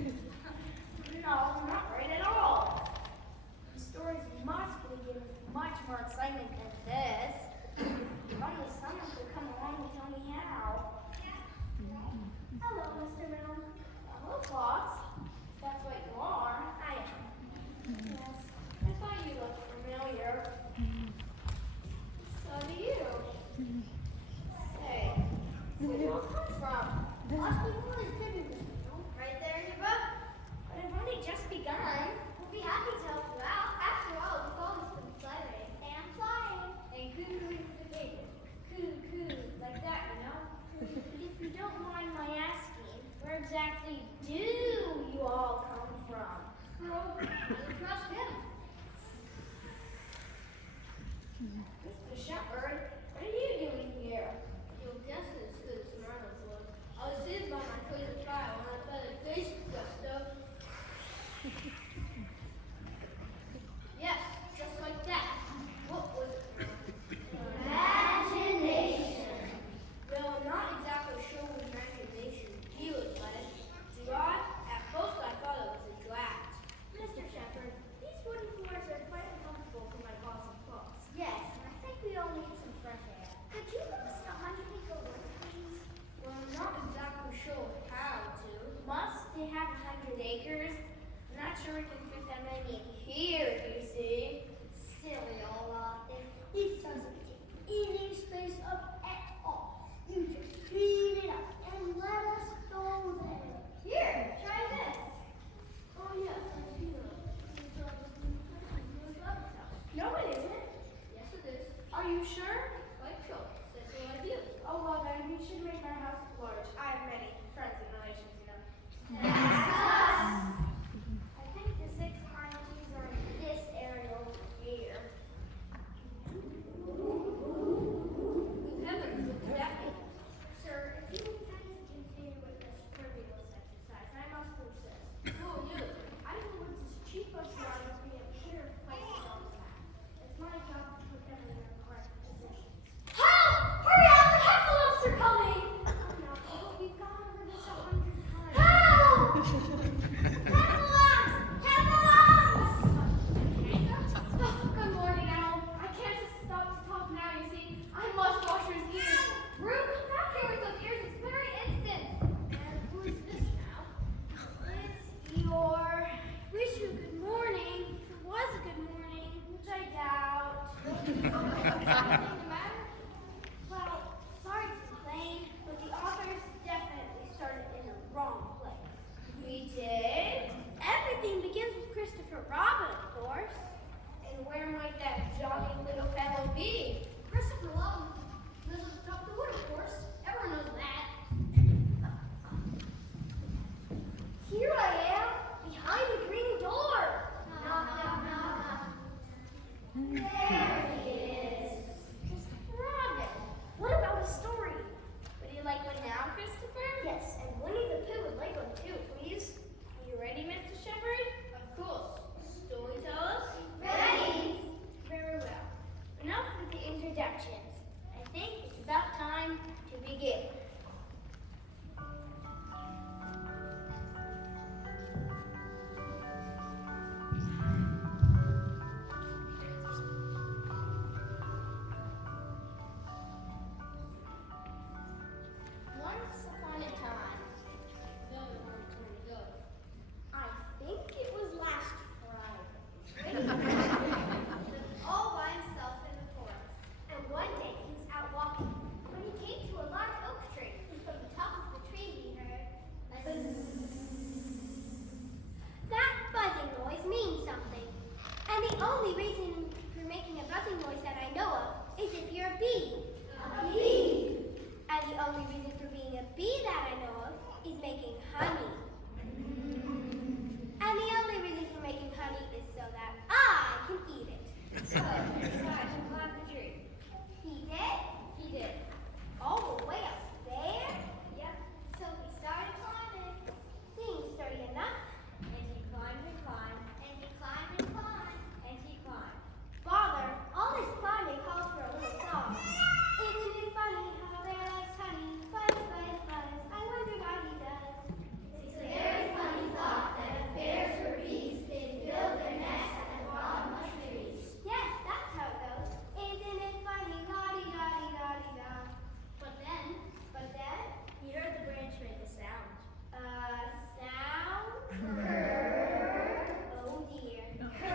No, not right at all. The stories must begin with much more excitement than this. If only someone could come along and tell me how. Hello, Mr. Middle. Hello, Fox. If that's what you are. I am. Yes, I thought you looked familiar. So do you. Say, where do you all come from? Possibly one is bigger than you. Right there in your book. But I've only just begun. We'll be happy to help you out. After all, we've always been fluttering and flying and coo-cooing for the paper. Coo-coo, like that, you know? If you don't mind my asking, where exactly do you all come from? Well, we trust him. Mr. Shepherd, what are you doing here? Your guess is as good as mine was. I was sitting by my cousin's fire when I felt a taste of that stuff. Yes, just like that. What was it? Imagination. Well, I'm not exactly sure what imagination feels like. Do I? At first I thought it was a draft. Mr. Shepherd, these wooden floors are quite uncomfortable for my boss and claws. Yes, and I think we all need some fresh air. Could you give us 100-acre wood, please? Well, I'm not exactly sure how to. Must they have 100 acres? I'm not sure we can fit that many in here, you see. Silly all out there. It doesn't take any space up at all. You just clean it up and let us go there. Here, try this. Oh yes, I see that. It's Rabbit's house. No, it isn't. Yes, it is. Are you sure? Quite sure. Says what I do. Oh, well, then we should make our house large. I have many friends and relations, you know. I think the 6 pine trees are in this area over here.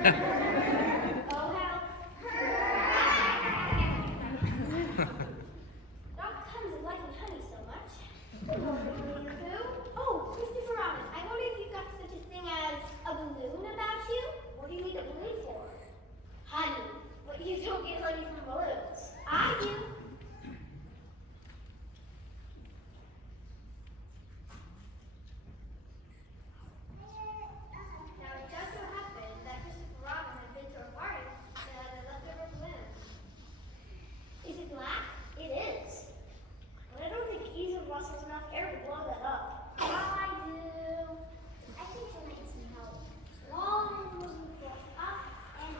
Oh, how? Not tons of liking honey so much. Good morning, Winnie the Pooh. Oh, Christopher Robin, I wonder if you've got such a thing as a balloon about you? What do you need a balloon for? Honey. But you don't get honey from balloons. I do. Now, it just so happened that Christopher Robin had been to a party that had a leftover balloon. Is it black? It is. But I don't think either of us has enough air to blow that up. I do. I think we need some help. Long moving forth up and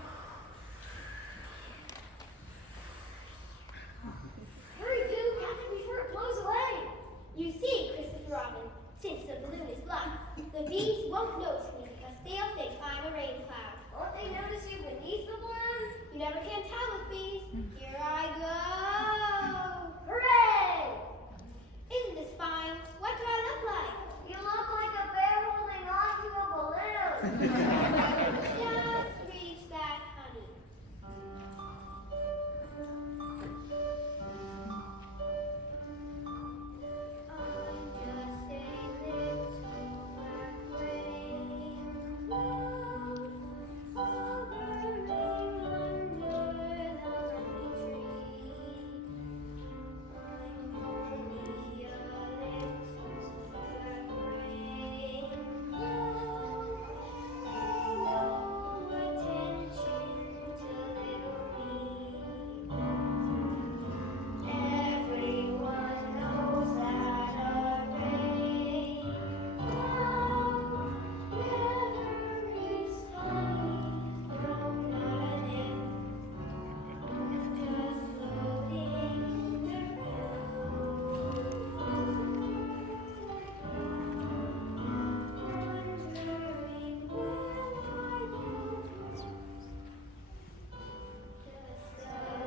hurry, Pooh, Captain, before it blows away. You see, Christopher Robin, since the balloon is black, the bees won't notice me because they'll think I'm a rain cloud. Won't they notice you beneath the balloon? You never can tell with bees. Here I go. Hooray! Isn't this fine? What do I look like? You look like a bear holding on to a balloon. Just reach that honey. I'm just a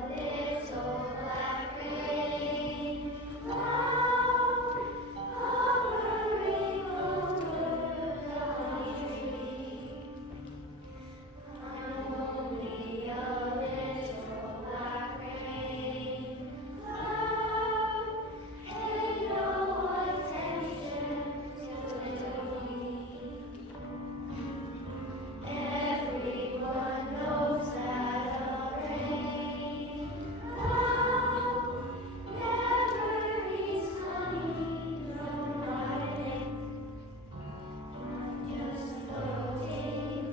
little black rain cloud hovering under the honey tree. I'm only a little black rain cloud, pay no attention to little me. Everyone knows that a rain cloud never is honey, no, not an ant. Just floating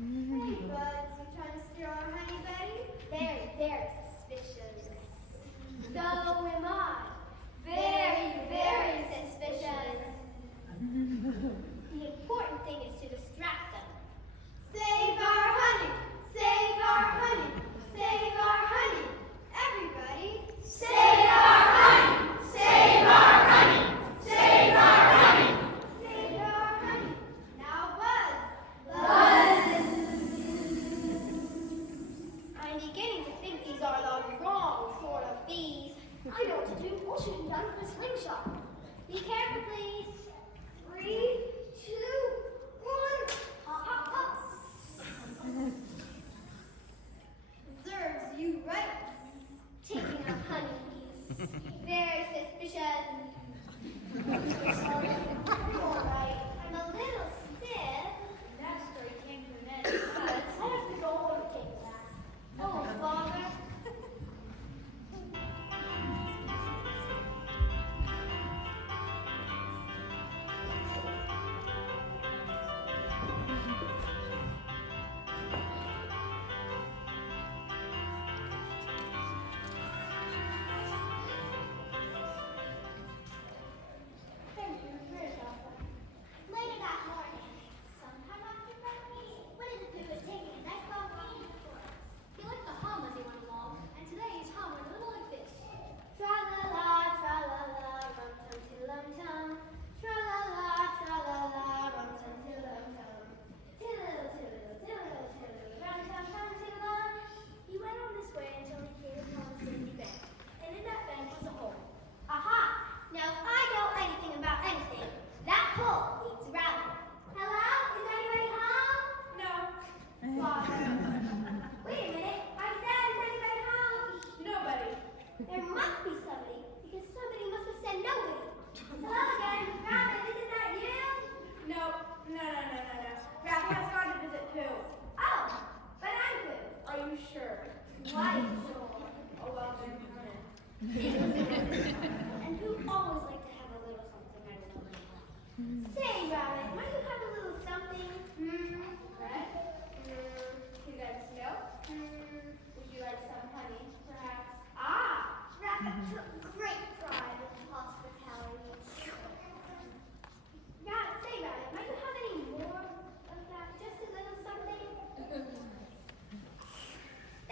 Hey, buds, you trying to steal our honey, Betty? Very, very suspicious. So am I. Very, very suspicious. The important thing is to distract them. Save our honey! Save our honey! Save our honey! Everybody, save our honey! Save our honey! Save our honey! Save our honey! Now buzz! Buzz! I'm beginning to think these are the wrong sort of bees. I know what to do. We'll shoot them down with a slingshot. Be careful, please. 3, 2, 1. Hop, hop, hop. Serves you right. Taking our honeybees. Very suspicious. All right. I'm a little stiff. That story came to an end, but I have to go home and take a bath. Oh, Father. Say, Rabbit, might you have a little something? Bread? You like milk? Would you like some honey, perhaps? Ah, Rabbit took great pride in hospitality. Rabbit, say, Rabbit, might you have any more of that? Just a little something?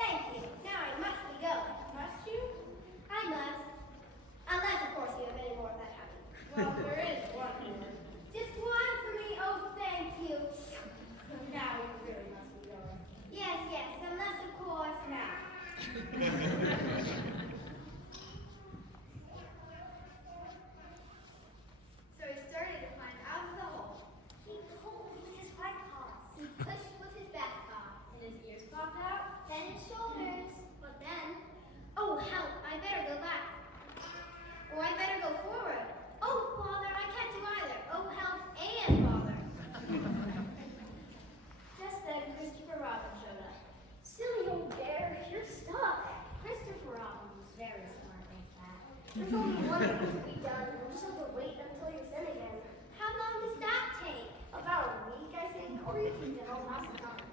Thank you. Now I must be going. Must you? I must. Unless, of course, you have any more of that honey. Well, there is one here. Just one for me. Oh, thank you. Now you really must be going. Yes, yes. Unless, of course, Now. So he started to climb out of the hole, he pulled with his front paws. He pushed with his back paw. and his ears popped out. Then his shoulders. But then, oh, help. I better go back. Or I better go forward. Oh, bother. I can't do either. Oh, help and bother. Just then, Christopher Robin showed up. Silly old bear, you're stuck. Christopher Robin was very smart like that. There's only one thing to be done. You just have to wait until you're thin again. How long does that take? About a week, I think. Or you can get all lots of time.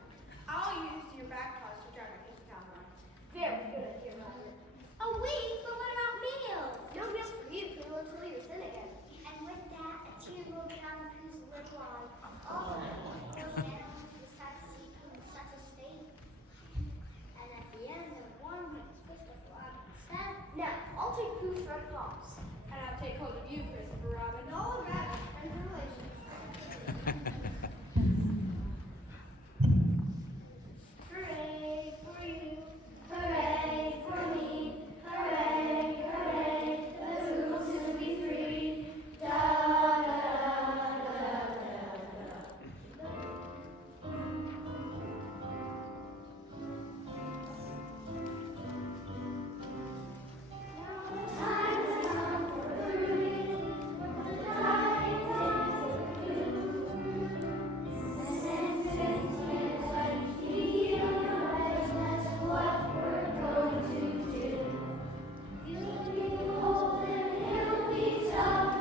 I'll use your back paws to try to get the top on. Very good idea, Robin. A week? But what about meals? No meals for you, Pooh, until you're thin again. And with that, a tear rolled down Pooh's lip line. Oh, those animals were sad to see Pooh in such a state. And at the end of one week, Christopher Robin said, now, I'll take Pooh's front paws. And I'll take hold of you, Christopher Robin, and all of that and relations. Hooray for you, hooray for me, hooray, hooray, the Pooh will soon be free. Da da da da da Now time has come for brooding, the time is due. The sentence is like healing, that's what we're going to do. You'll be bold and he'll be tough,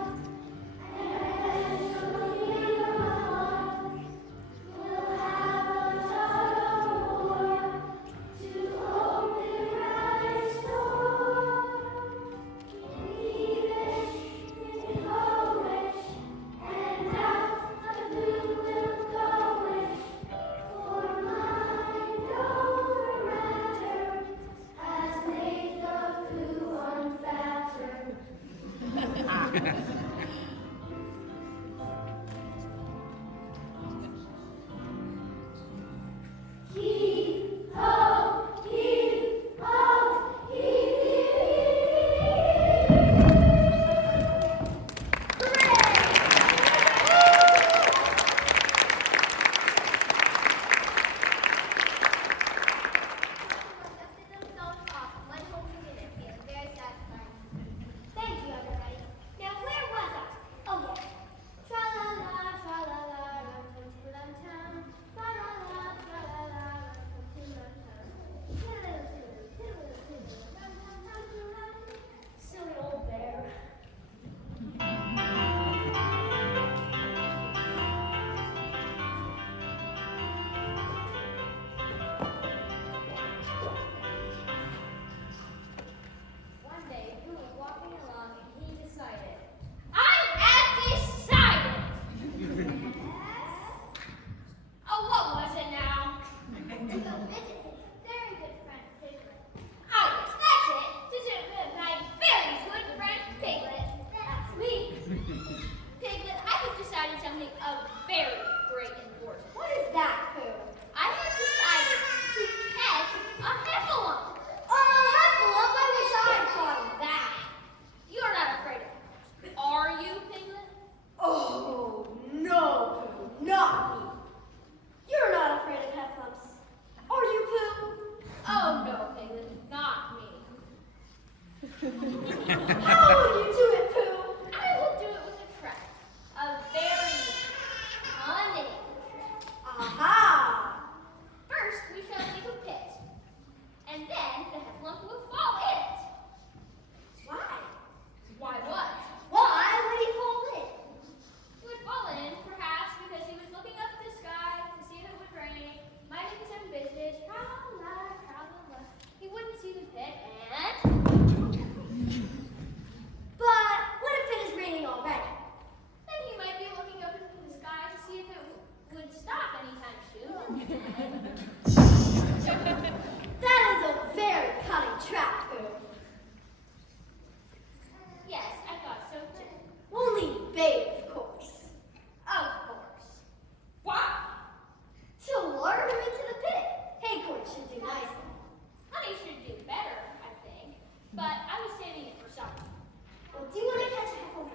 and eventually you'll love. We'll have a tug of war to open Rabbit's door. We wish, and out the blue will go wish. For mind over matter has made the Pooh unfatter. Heave ho, heave ho, heave, dusted themselves off and went home for dinner, feeling very satisfied. Thank you, everybody. Now, where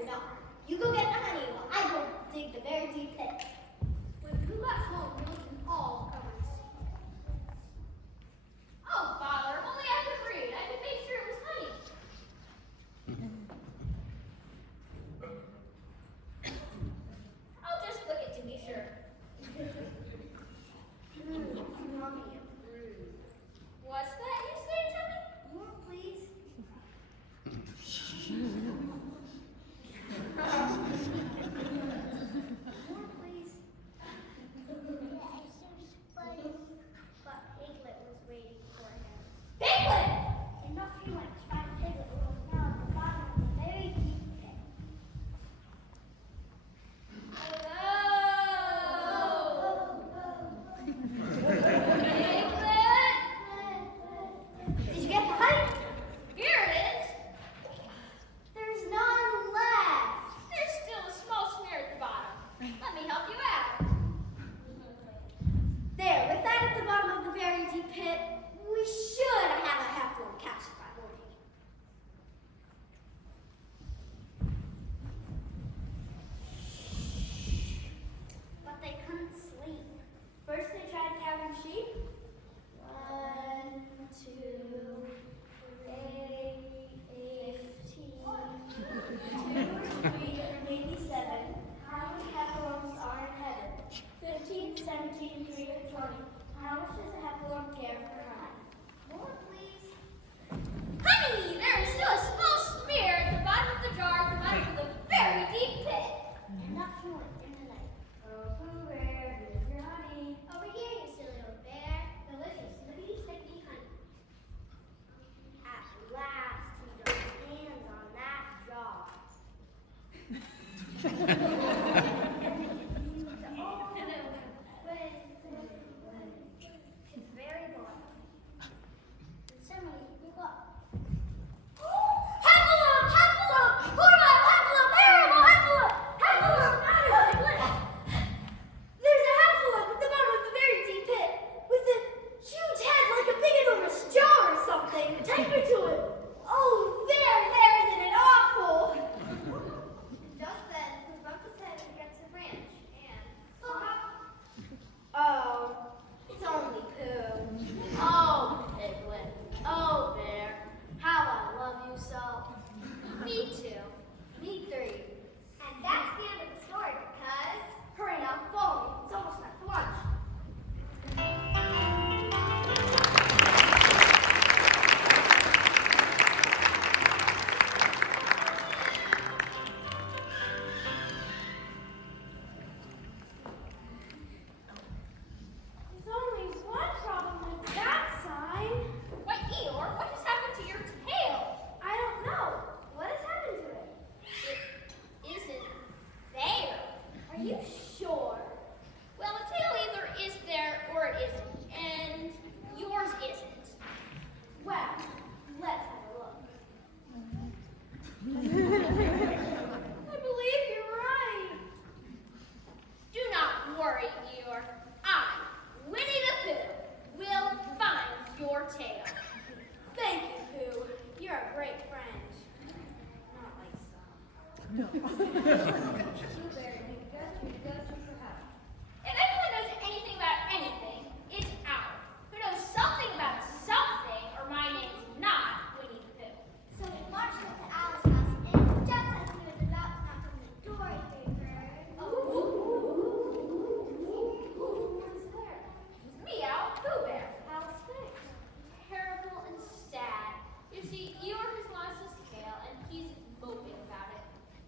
not. You go get the honey while I go dig the very deep pit. When who got home, we looked in all cupboards. Oh, bother. If only I could read. I could make sure it was honey. I'll just look it to be sure. Mommy, What's that you say, Tommy? more please. More please. But Piglet was waiting for him. Piglet! In not few minutes, Fine Piglet was now at the bottom of the very deep pit. Hello! Did you get the honey? Here it is. There's none left. There's still a small smear at the bottom. Let me help you out. There, with that at the bottom of the very deep pit, we should have a half-form capsule by morning. But they couldn't sleep. First they tried counting sheep. 1, 2, 8, 15, 2, 3, maybe 7. How many heffalumps are in heaven? 15, 17, 3, or 20. How much does a heffalump care for honey? More, please. Honey! There is still a small smear at the bottom of the jar at the bottom of the very deep pit. And not fluent in the night. Oh, Pooh Bear, here's your honey. Over here, you silly old bear. Delicious, snippy, snippy honey. At last, he got his hands on that jar. It's very boring. And suddenly, he woke up. Heffalump! Heffalump! Hurrah! Heffalump! Ariel! Heffalump! Heffalump! There's a heffalump at the bottom of the very deep pit with a huge head like a big enormous jar or something. Take me to it. Oh, there, isn't it awful? Just then, he bumped his head against a branch and... Oh, it's only Pooh. Oh, Piglet. Oh, Bear. How I love you so. Me too. Me 3. And that's the end of the story because... Hurry now, follow me. It's almost time for lunch. There's only one problem with that sign. Why, Eeyore, what has happened to your tail? I don't know. What has happened to it? It isn't there. Are you sure? Well, a tail either is there or it isn't, and yours isn't. Well, let's have a look. I believe you're right. Do not worry, Eeyore. I, Winnie the Pooh, will find your tail. Thank you, Pooh. You're a great friend. Not like some. Pooh Bear, you go to for help. If anyone knows anything about anything, it's Owl, who knows something about something, or my name's not Winnie the Pooh. So we marched up to Alice's house, and just as he was about to knock on the door, he heard... What's there? It's me, Owl, Pooh Bear. How's things? Terrible and sad. You see, Eeyore has lost his tail, and he's moping about it.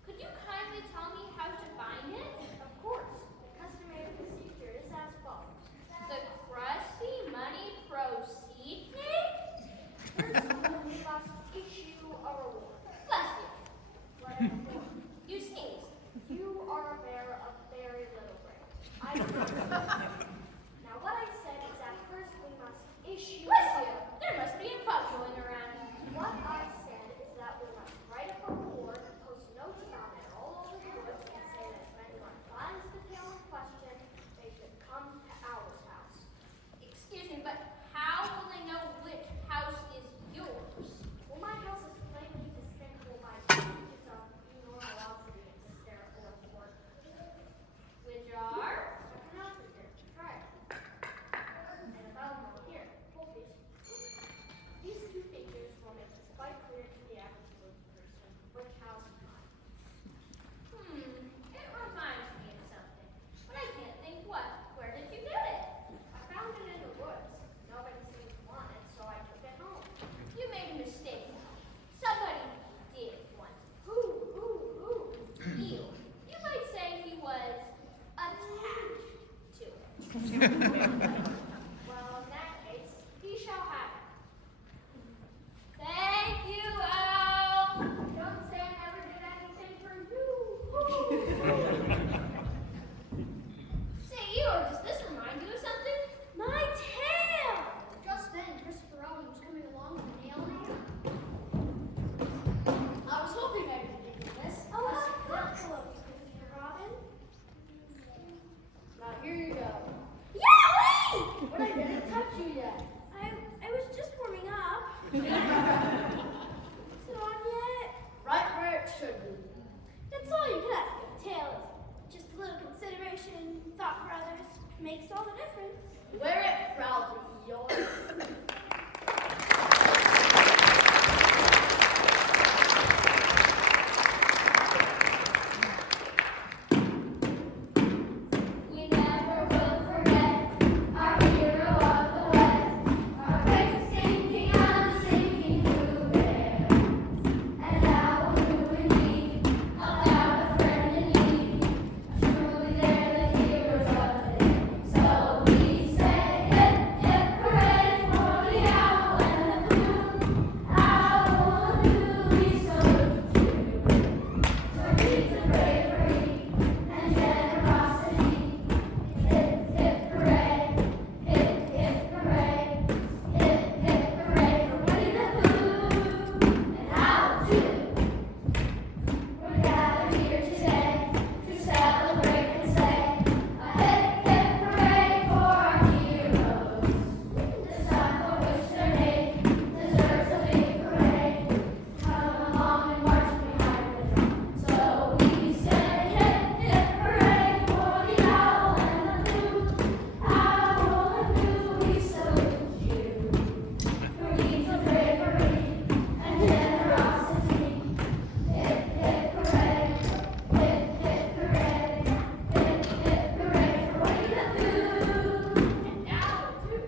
Could you kindly tell me how to find it? Of course. The customary procedure is as follows. The crusty money proceed thing? First, we must issue a reward. Bless you. Whatever for. You sneeze. You are a bear of very little brain. I don't know. Now, what I said is that first we must issue... Bless you. There must be a bug going around. What I said is that we must write up a reward and post notes on it all over the woods and say that if anyone finds the tail in question, they should come to our house. Excuse me, but how will they know which house is yours? Well, my house is plainly distinguishable by changes of enormosity Well, in that case, he shall have it. Thank you, Al. Don't say I never did anything for you. Say, Eeyore, does this remind you of something? My tail! Just then, Christopher Robin was coming along with a nail in hand. I was hoping I would do this. Oh, hello, Christopher Robin. Now here you go. Yowie! But I didn't touch you yet. I was just warming up. Is it on yet? Right where it should be. That's all you can ask of a tail is just a little consideration, thought for others makes all the difference. Wear it proudly, Eeyore. We never will forget our hero of the West, our great sinking on the sinking through air. And how will you indeed help out a friend in need? Truly they're the heroes of the day. So we say hip hip hooray for the owl and the blue. Owl and blue, we salute you. For deeds of bravery and generosity. Hip hip hooray, hip hip hooray, hip hip hooray for Winnie the Pooh and Owl too. We're gathered here today to celebrate and say a hip hip hooray for our heroes. The sign for which their name deserves a big parade. Come along and march behind the drum. So we say hip hip hooray for the owl and the blue. Owl and blue, we salute you. For deeds of bravery and generosity. Hip hip hooray, hip hip hooray, hip hip hooray for Winnie the Pooh and Owl too.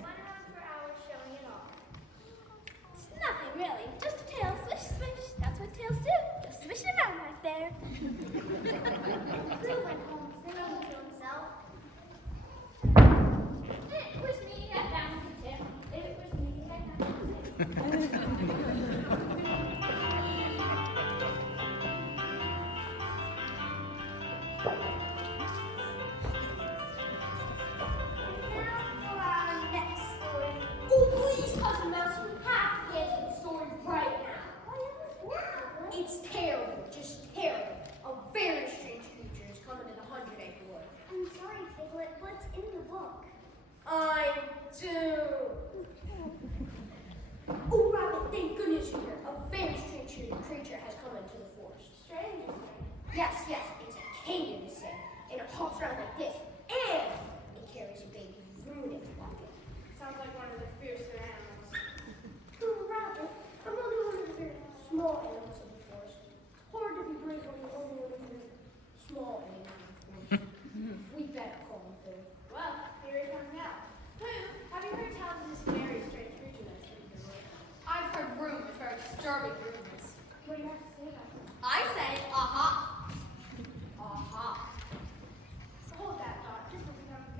One round for hours showing it off. It's nothing really, just a tail swish swish. That's what tails do. Just swish it around right there. Drew went home singing to himself. It was me that found the tip. It was me that found the Now for our next story. Oh, please, Cousin Mouse, we have to get to the story right now. It's terrible, just terrible. A very strange creature is coming to the 100-acre wood. I'm sorry, Piglet. What's in the book? I do. Oh, Rabbit, thank goodness you're here. A very strange creature has come into the forest. Strange. Yes, it's a cane in the sand, and it hops around like this, and it carries a baby roo in its pocket. Sounds like one of the fiercer animals. Oh, Rabbit. I'm only one of the very Small animals of the forest. It's hard to be brave when you're only one of the small animals of the forest. We better call him Pooh. Well, here he comes now. Pooh, have you heard tell of this very strange creature that's in the wood? I've heard rumors, very disturbing rumors. What do you have to say about that? I say, aha. Aha. So hold that thought. Just look around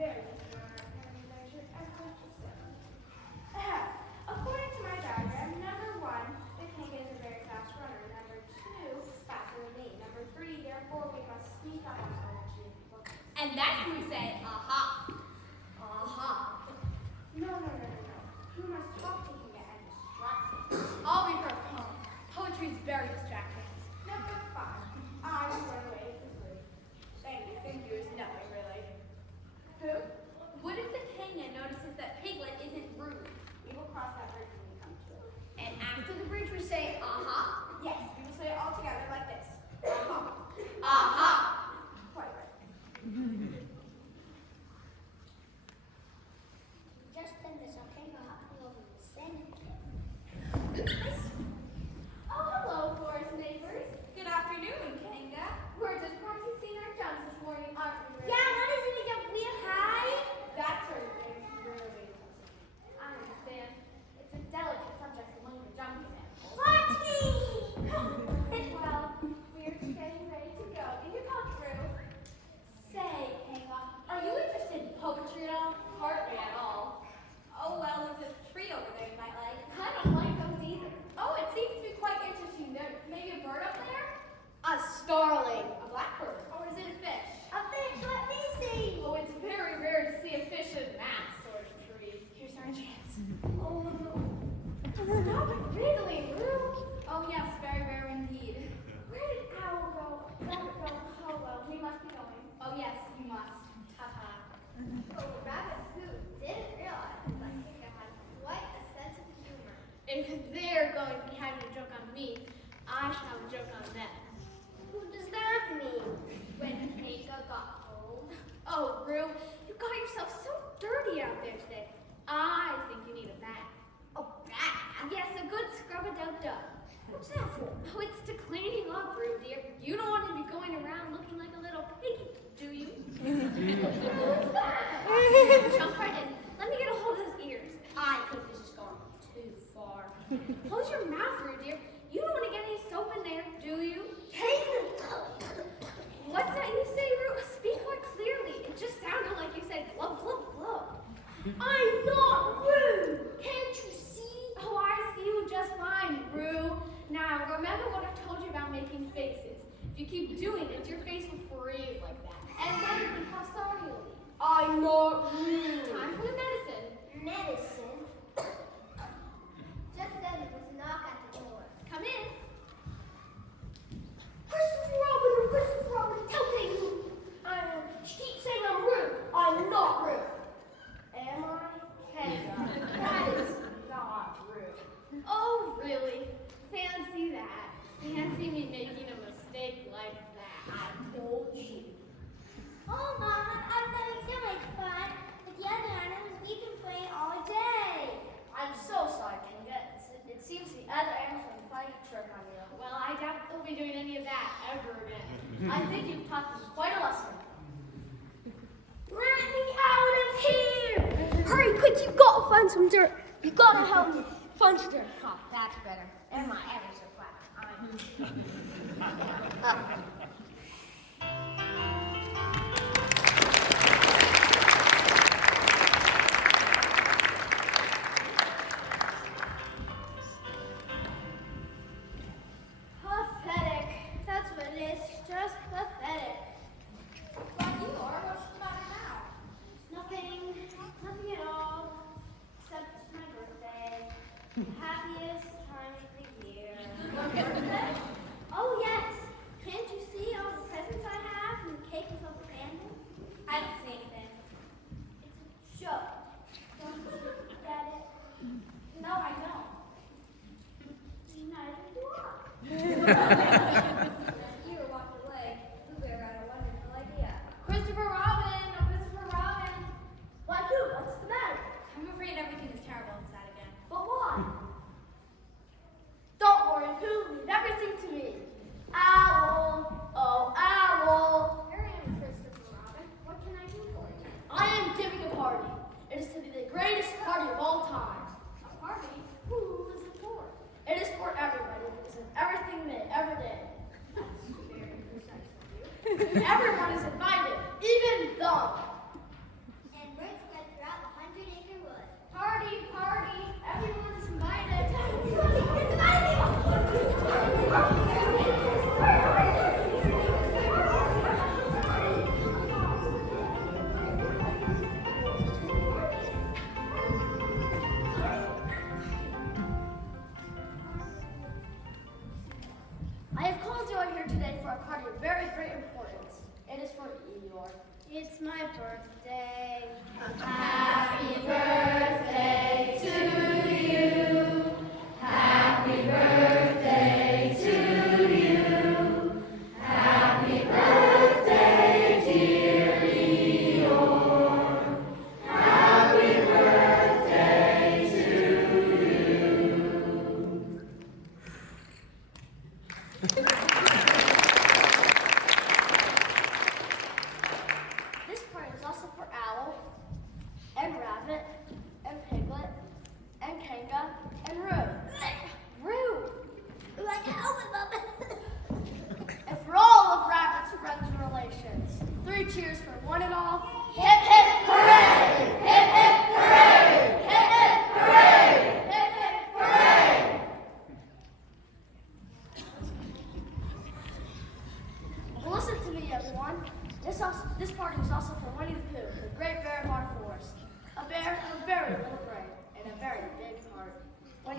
No, hardly at all. Oh well, there's a tree over there you might like. I don't like those either. Oh, it seems to be quite interesting. There may be a bird up there? A starling. A blackbird. Or is it a fish? A fish, let me see. Oh, it's very rare to see a fish in that sort of tree. Here's our chance. Oh no. Stop it wriggling, Rue. Oh yes, very rare indeed. Where did Owl go? Rabbit go? Oh well, we must be going. Oh yes, you must. Ha-ha. Oh, Rabbit who didn't realize, I think I had quite a sense of humor. If they're going to be having a joke on me, I shall have a joke on them. What does that mean? When Hanka got home, Oh, Rue, you got yourself so dirty out there today. I think you need a bath. a bat. Yes, a good scrub-a-dub-dub. What's that for? Oh, it's to cleaning up, Rue, dear. You don't want to be going around looking like a little piggy, do you? Jump right in. Let me get a hold of his ears. I think this has gone too far. Close your mouth, Rue, dear. You don't want to get any soap in there, do you? What's that you say, Rue? Speak more clearly. It just sounded like you said glub, glub, glub. I'm not Rue. Can't you see? Oh, I see you just fine, Rue. Now, remember what I told you about making faces. If you keep doing it, your face will freeze like that. And then you can pass sorry. I'm not Rue. Time for the medicine. Medicine. Just then there was a knock at the door. Come in. Christopher Robin, tell me. She keeps saying I'm Rue. I'm not Rue. Am I? Kendra, that is not Rue. Oh, really? Fancy that. Fancy me making a mistake like that. I told you. Oh, Mama, I'm having so much fun with the other animals. We can play all day. I'm so sorry, Kendra. It seems the other animals are playing a trick on you. Well, I doubt they'll be doing any of that ever again. I think you've taught them quite a lesson. Let me out of here! Hurry, quick, you've got to find some dirt. You've got to help me find some dirt. Oh, that's better. And my ears are flat. Pathetic. That's what it is. Just pathetic. Why, you are. What's the matter now? Nothing. Nothing at all. Except it's my birthday. Happiest time of the year. Your birthday? Oh, yes. Can't you see all the presents I have and the cake with all the candles? I don't see anything. It's a joke. Don't you get it? No, I don't. Neither do I. You were walking away. Blue Bear had a wonderful idea. Christopher Robin! Oh, Christopher Robin! Why, who? What's the matter? I'm afraid everything is terrible inside again. But why? Don't worry, Pooh. Leave everything to me. Owl. Oh, owl. Here I am, Christopher Robin. What can I do for you? I am giving a party. It is to be the greatest party of all time. A party? Who is it for? It is for everybody because of everything they ever did. That's very precise of you. Everyone is invited, even them. And word spread throughout the 100-acre wood. Party, party. Everyone is invited. I have called you out here today for a party of very great importance. It is for Eeyore. It's my birthday.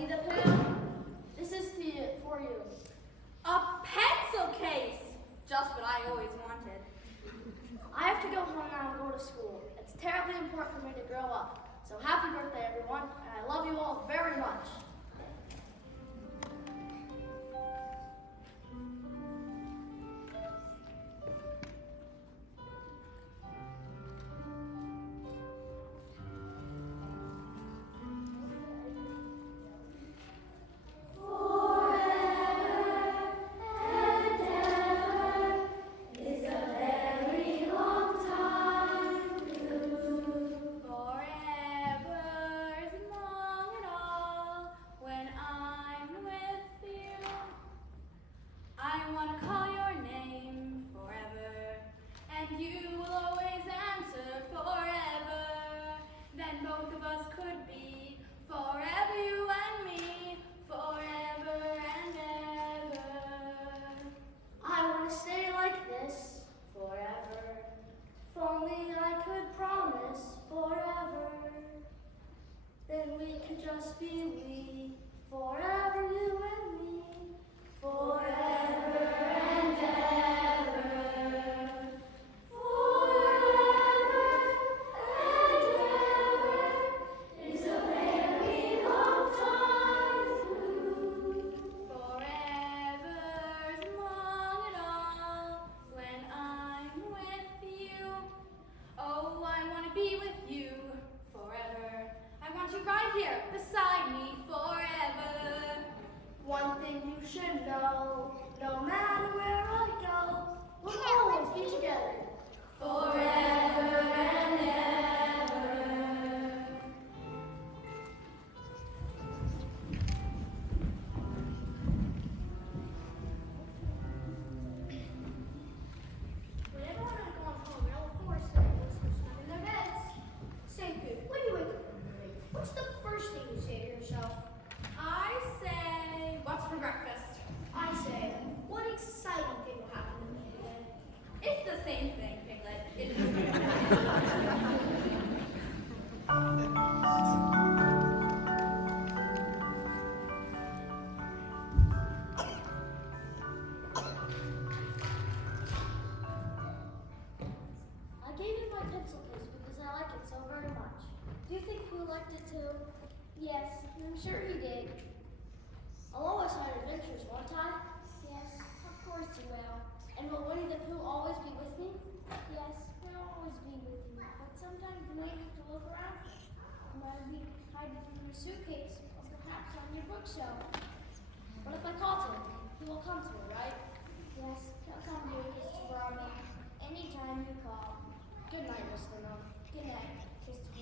Winnie the Pooh, this is for you. A pencil case! Just what I always wanted. I have to go home now and go to school. It's terribly important for me to grow up. So happy birthday, everyone, and I love you all very much. Forever isn't long at all when I'm with you. I want to call your name forever, and you will always answer forever. Then both of us could be forever, you and me, forever and ever. I want to stay like this forever. If only I could promise forever. Then we could just be we, forever you and me, forever and ever. Forever and ever is a very long time. Forever isn't long at all when I'm with you. Oh, I want to be with you forever. I want you right here beside me forever. One thing you should know, no matter where I go, we'll always be together. Forever and ever. When everyone had gone home, all the forest animals were still in their beds. Senku, when you wake up in the morning, what's the first thing you say to yourself? I say, what's for breakfast? I say, what exciting thing will happen to me today? It's the same thing, Piglet. It's the same thing. I gave you my pencil case because I like it so very much. Do you think Pooh liked it too? Yes, I'm sure he did. I'll always have adventures, won't I? Yes, of course you will. And will Winnie the Pooh always be with me? Yes, he'll always be with you. But sometimes you may have to look around. You might be hiding in your suitcase or perhaps on your bookshelf. But if I call to him, he will come to me, right? Yes, he'll come to you, Christopher Robin, anytime you call. Good night, Mr. Gnome. Good night, Christopher